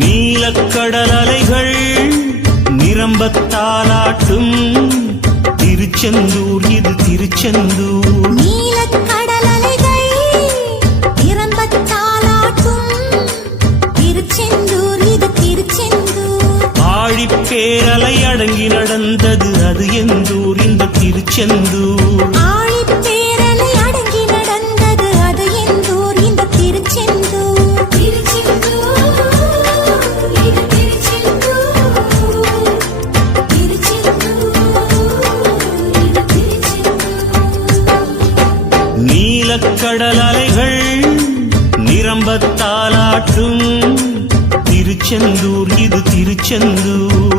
நீலக்கடல் அலைகள் நிரம்பத்தாலாட்டும் திருச்செந்தூர் இது திருச்செந்தூர். நீலக்கடல் அலைகள் நிரம்பத்தாலாட்டும் திருச்செந்தூர் இது திருச்செந்தூர். ஆழிப்பேரலை அடங்கி நடந்தது அது எந்தூர் இந்த திருச்செந்தூர். ஆழிப்பேரலை அடங்கி நடந்தது அது எந்தூர் இந்த திருச்செந்தூர். நீலக்கடல் அலைகள் நிரம்பத்தாலாட்டும் திருச்செந்தூர் இது திருச்செந்தூர்.